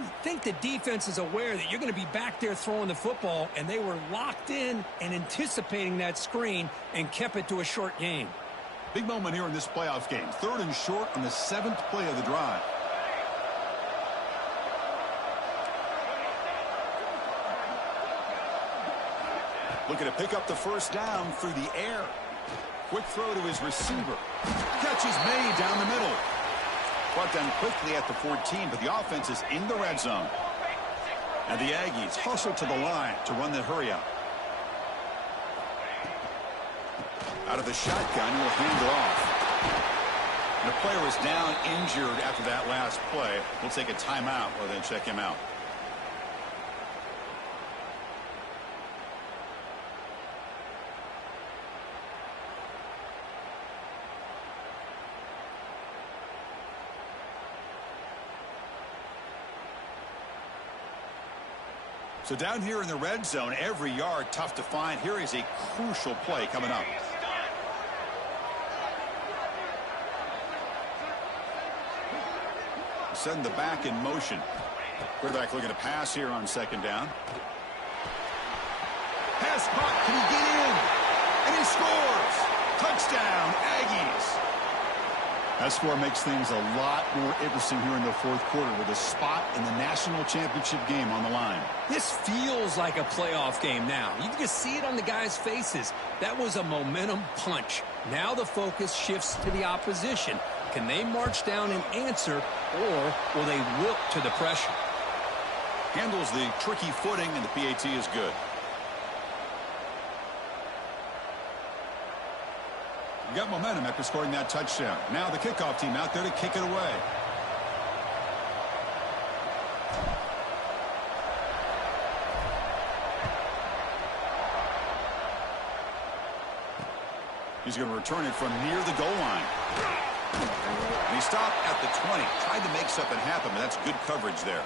I think the defense is aware that you're going to be back there throwing the football, and they were locked in and anticipating that screen and kept it to a short gain. Big moment here in this playoff game. 3rd and short on the 7th play of the drive. Looking to pick up the first down through the air. Quick throw to his receiver. Catch is made down the middle. Brought down quickly at the 14, but the offense is in the red zone. And the Aggies hustle to the line to run the hurry out. Out of the shotgun, he'll hand it off. And the player is down injured after that last play. We'll take a timeout or then check him out. So down here in the red zone, every yard tough to find. Here is a crucial play coming up. Send the back in motion. Quarterback looking to pass here on second down. Pass caught. Can he get in? And he scores. Touchdown, Aggies. That score makes things a lot more interesting here in the fourth quarter with a spot in the national championship game on the line. This feels like a playoff game now. You can just see it on the guys' faces. That was a momentum punch. Now the focus shifts to the opposition. Can they march down and answer, or will they wilt to the pressure? Handles the tricky footing, and the PAT is good. Got momentum after scoring that touchdown. Now the kickoff team out there to kick it away. He's going to return it from near the goal line. And he stopped at the 20. Tried to make something happen, but that's good coverage there.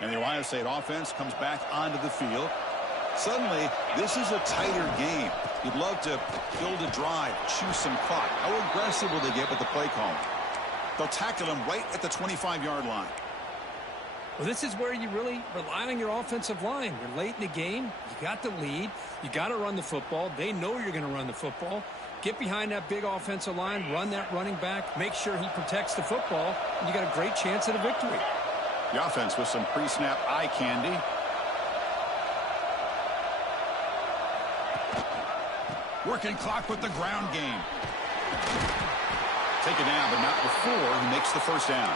And the Ohio State offense comes back onto the field. Suddenly, this is a tighter game. You'd love to build a drive, choose some clock. How aggressive will they get with the play call? They'll tackle him right at the 25-yard line. Well, this is where you really rely on your offensive line. You're late in the game. You got the lead. You got to run the football. They know you're going to run the football. Get behind that big offensive line, run that running back, make sure he protects the football, and you got a great chance at a victory. The offense with some pre-snap eye candy. Working clock with the ground game. Take it down, but not before he makes the first down.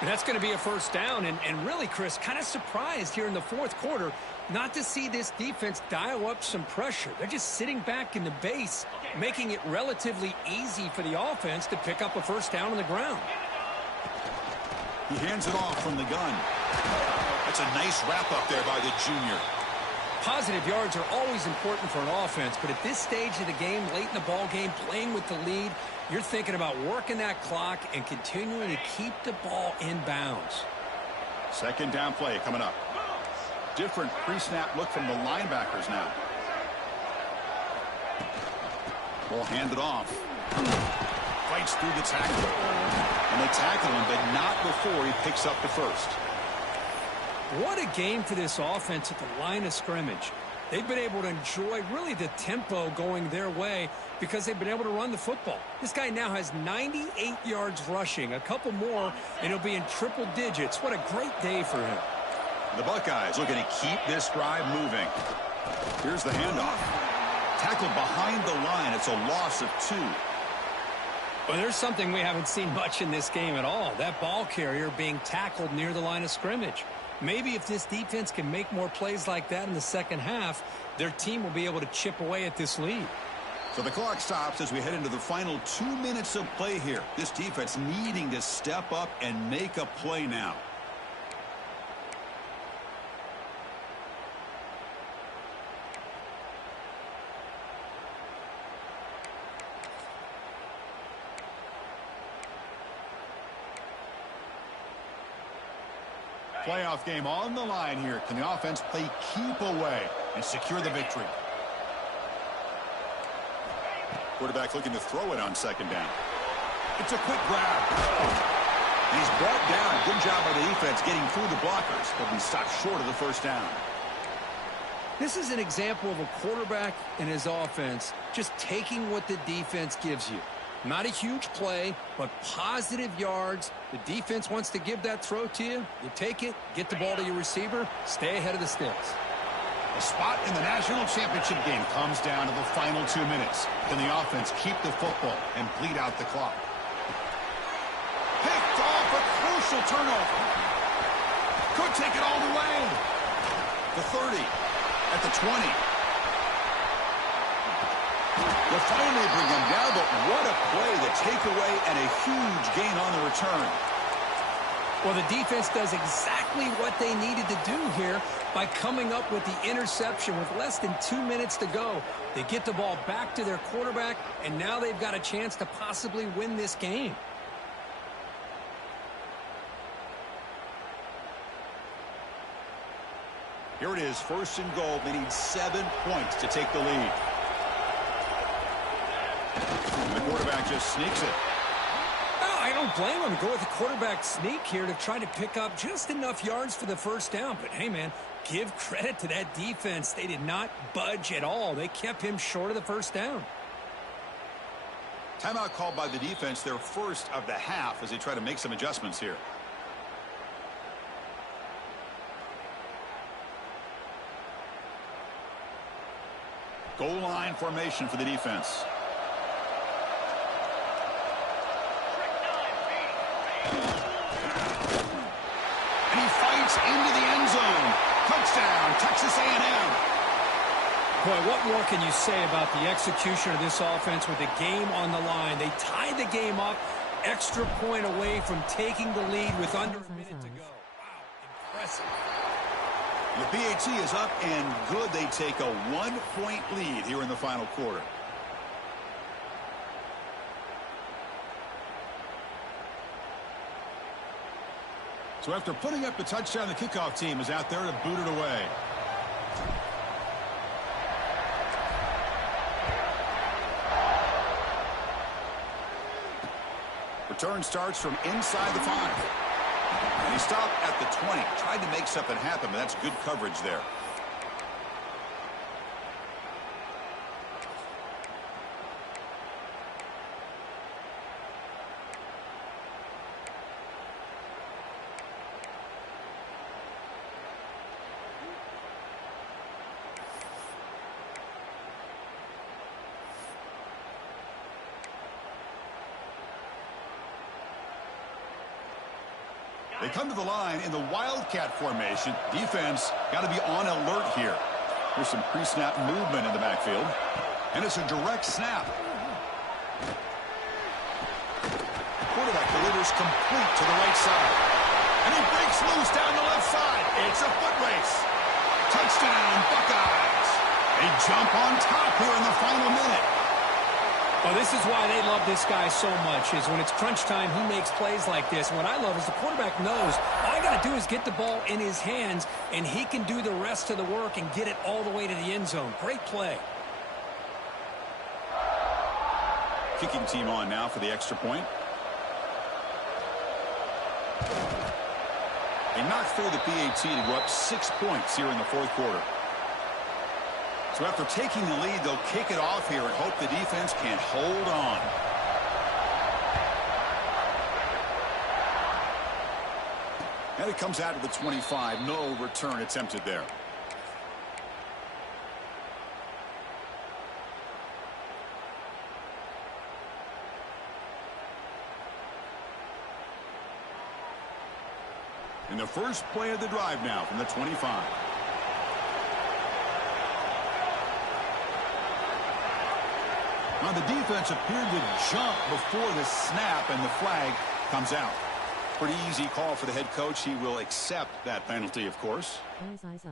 And that's going to be a first down. And really, Chris, kind of surprised here in the fourth quarter not to see this defense dial up some pressure. They're just sitting back in the base, making it relatively easy for the offense to pick up a first down on the ground. He hands it off from the gun. That's a nice wrap-up there by the junior. Positive yards are always important for an offense, but at this stage of the game, late in the ball game, playing with the lead, you're thinking about working that clock and continuing to keep the ball in bounds. Second down play coming up. Different pre-snap look from the linebackers now. We'll hand it off. Fights through the tackle. And they tackle him, but not before he picks up the first. What a game for this offense at the line of scrimmage. They've been able to enjoy really the tempo going their way because they've been able to run the football. This guy now has 98 yards rushing, a couple more, and he'll be in triple digits. What a great day for him. The Buckeyes looking to keep this drive moving. Here's the handoff. Tackled behind the line. It's a loss of 2. Well, there's something we haven't seen much in this game at all. That ball carrier being tackled near the line of scrimmage. Maybe if this defense can make more plays like that in the second half, their team will be able to chip away at this lead. So the clock stops as we head into the final 2 minutes of play here. This defense needing to step up and make a play now. Playoff game on the line here. Can the offense play keep away and secure the victory? Quarterback looking to throw it on second down. It's a quick grab. And he's brought down. Good job by the defense getting through the blockers, but he stopped short of the first down. This is an example of a quarterback and his offense just taking what the defense gives you. Not a huge play, but positive yards. The defense wants to give that throw to you. You take it, get the ball to your receiver, stay ahead of the sticks. A spot in the national championship game comes down to the final 2 minutes. Can the offense keep the football and bleed out the clock? Picked off, a crucial turnover. Could take it all the way. The 30, at the 20. They'll finally bring him down, but what a play, the takeaway and a huge gain on the return. Well, the defense does exactly what they needed to do here by coming up with the interception with less than 2 minutes to go. They get the ball back to their quarterback, and now they've got a chance to possibly win this game. Here it is, first and goal. They need 7 points to take the lead. And the quarterback just sneaks it. No, I don't blame him to go with the quarterback sneak here to try to pick up just enough yards for the first down. But, hey, man, give credit to that defense. They did not budge at all. They kept him short of the first down. Timeout called by the defense, their first of the half, as they try to make some adjustments here. Goal line formation for the defense. And he fights into the end zone. Touchdown, Texas A&M. Boy, what more can you say about the execution of this offense with the game on the line? They tied the game up, extra point away from taking the lead with under a minute to go. Wow, impressive. The PAT is up and good. They take a 1-point lead here in the final quarter. So after putting up the touchdown, the kickoff team is out there to boot it away. Return starts from inside the 5. And he stopped at the 20. Tried to make something happen, but that's good coverage there. They come to the line in the Wildcat formation. Defense got to be on alert here. There's some pre-snap movement in the backfield. And it's a direct snap. Quarterback delivers complete to the right side. And he breaks loose down the left side. It's a foot race. Touchdown, Buckeyes. They jump on top here in the final minute. Well, this is why they love this guy so much, is when it's crunch time, he makes plays like this. And what I love is the quarterback knows all I got to do is get the ball in his hands, and he can do the rest of the work and get it all the way to the end zone. Great play. Kicking team on now for the extra point. They knocked through the PAT to go up 6 points here in the fourth quarter. So after taking the lead, they'll kick it off here and hope the defense can hold on. And it comes out to the 25. No return attempted there. In the first play of the drive now from the 25. Now the defense appeared to jump before the snap, and the flag comes out. Pretty easy call for the head coach. He will accept that penalty, of course. Eyes.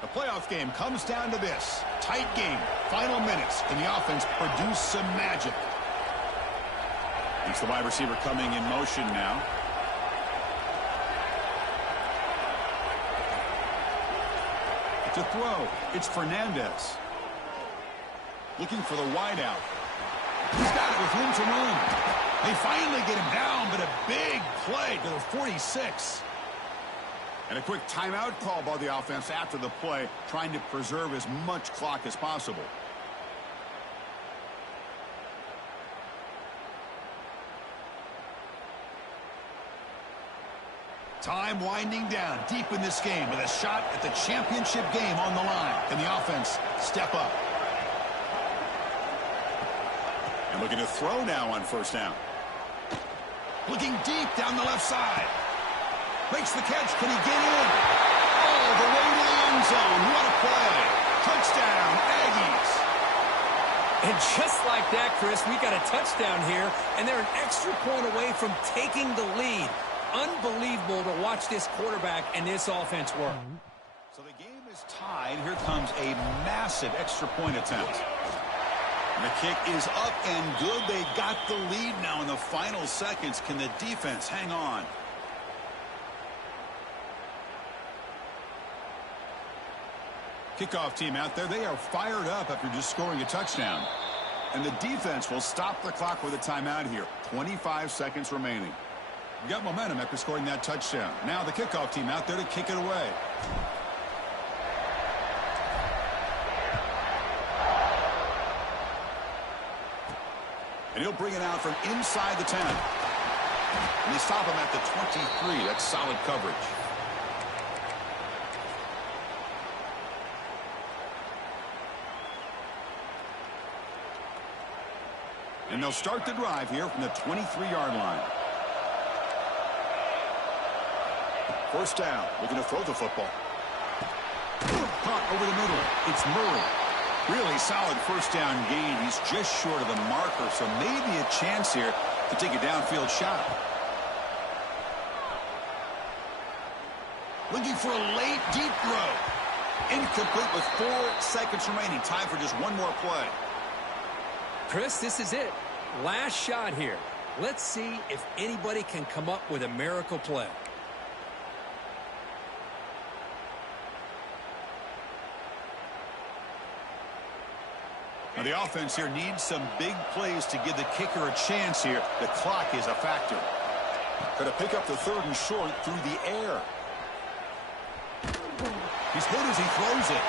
The playoff game comes down to this. Tight game. Final minutes. Can the offense produce some magic? It's the wide receiver coming in motion now. To throw, it's Fernandez. Looking for the wideout. He's got it with room to run. They finally get him down, but a big play to the 46. And a quick timeout call by the offense after the play, trying to preserve as much clock as possible. Time winding down deep in this game with a shot at the championship game on the line. Can the offense step up? And looking to throw now on first down. Looking deep down the left side. Makes the catch. Can he get in? All the way to the end zone. What a play. Touchdown, Aggies. And just like that, Chris, we got a touchdown here, and they're an extra point away from taking the lead. Unbelievable to watch this quarterback and this offense work. So the game is tied. Here comes a massive extra point attempt. And the kick is up and good. They got the lead now in the final seconds. Can the defense hang on? Kickoff team out there. They are fired up after just scoring a touchdown. And the defense will stop the clock with a timeout here. 25 seconds remaining. Got momentum after scoring that touchdown. Now the kickoff team out there to kick it away. And he'll bring it out from inside the 10. And they stop him at the 23. That's solid coverage. And they'll start the drive here from the 23-yard line. First down. Looking to throw the football. Caught over the middle. It's Murray. Really solid first down gain. He's just short of the marker, so maybe a chance here to take a downfield shot. Looking for a late, deep throw. Incomplete with 4 seconds remaining. Time for just one more play. Chris, this is it. Last shot here. Let's see if anybody can come up with a miracle play. Now the offense here needs some big plays to give the kicker a chance here. The clock is a factor. Going to pick up the 3rd and short through the air. He's hit as he throws it.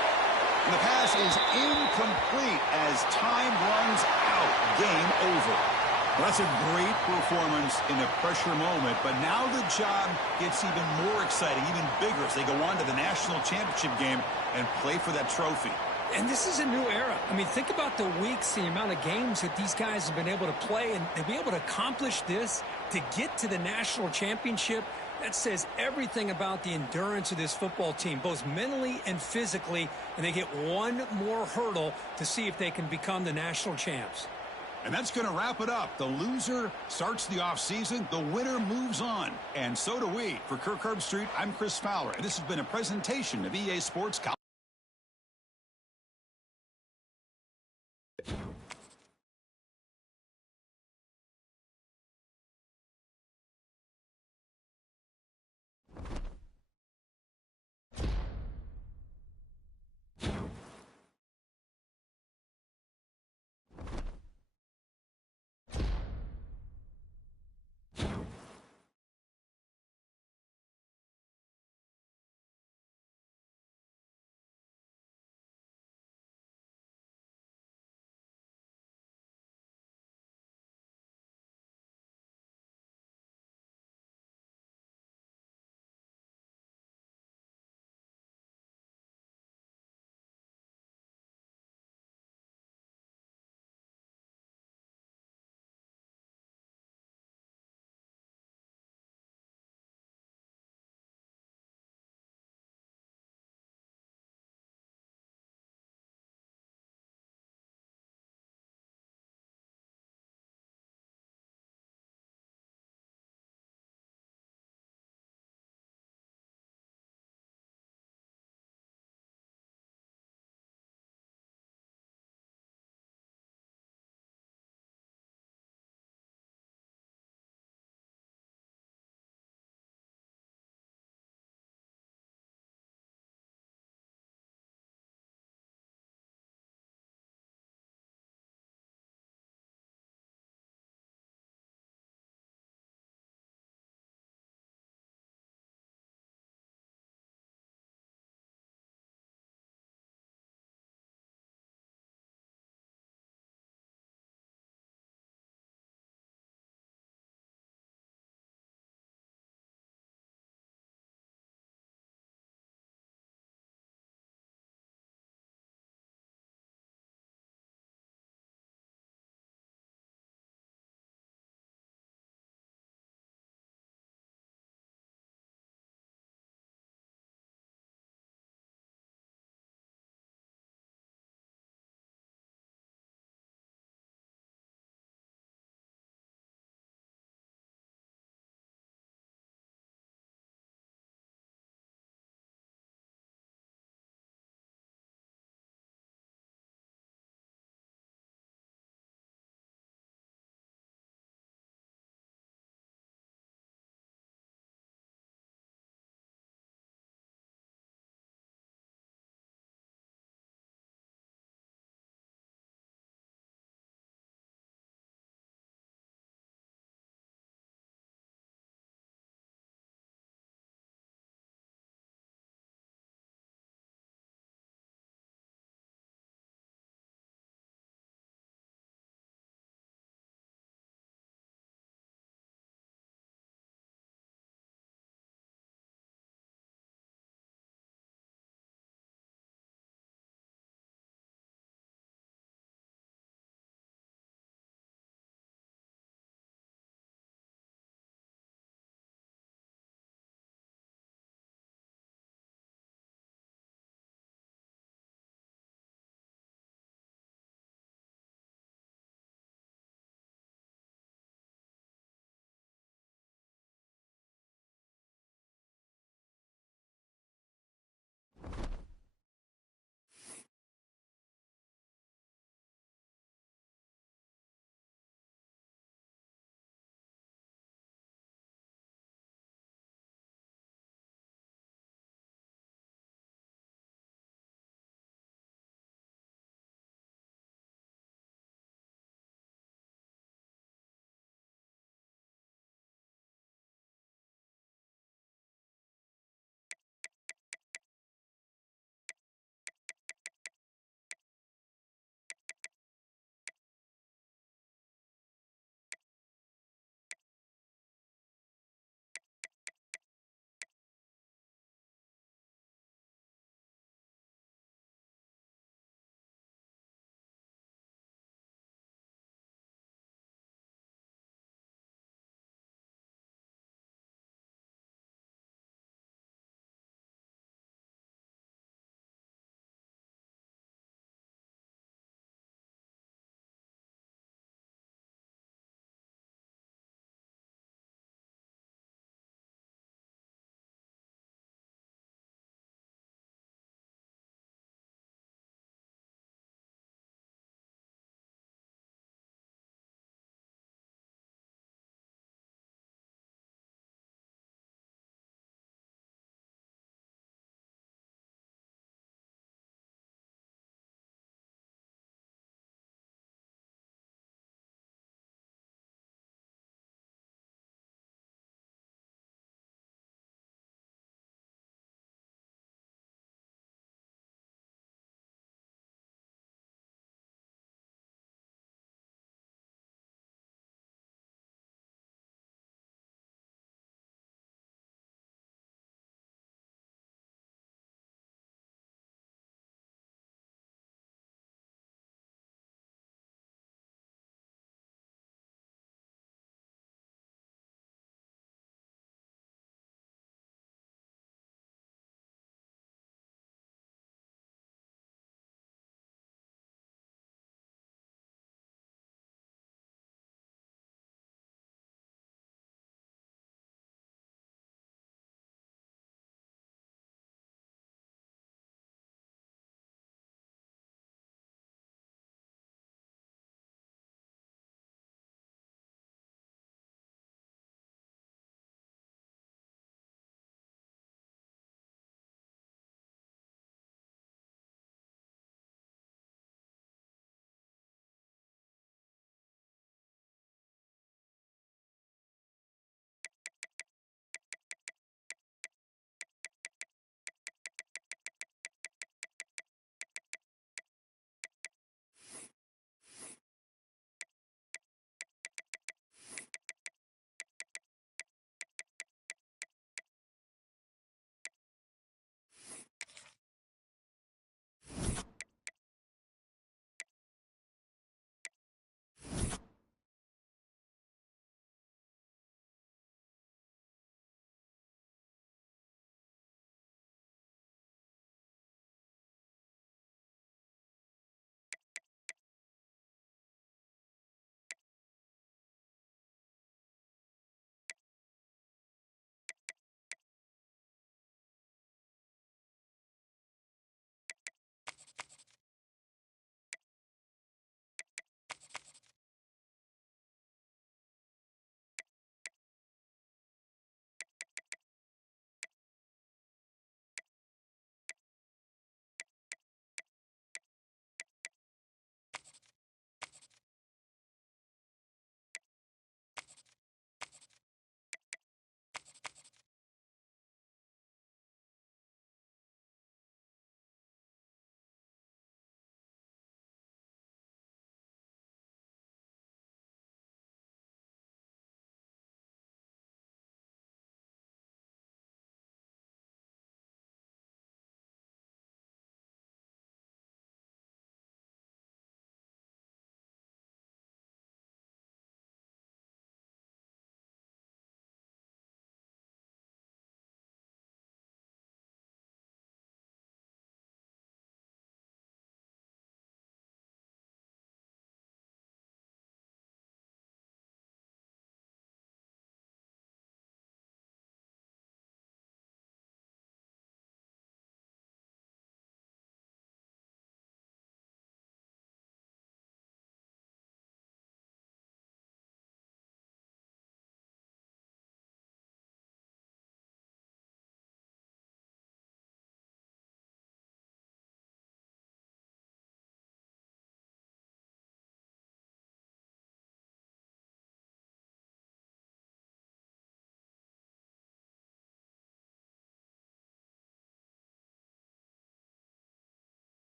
And the pass is incomplete as time runs out. Game over. Well, that's a great performance in a pressure moment, but now the job gets even more exciting, even bigger as they go on to the national championship game and play for that trophy. And this is a new era. I mean, think about the weeks, the amount of games that these guys have been able to play, and to be able to accomplish this, to get to the national championship, that says everything about the endurance of this football team, both mentally and physically, and they get one more hurdle to see if they can become the national champs. And that's going to wrap it up. The loser starts the offseason. The winner moves on. And so do we. For Kirk Herbstreit, I'm Chris Fowler, and this has been a presentation of EA Sports College.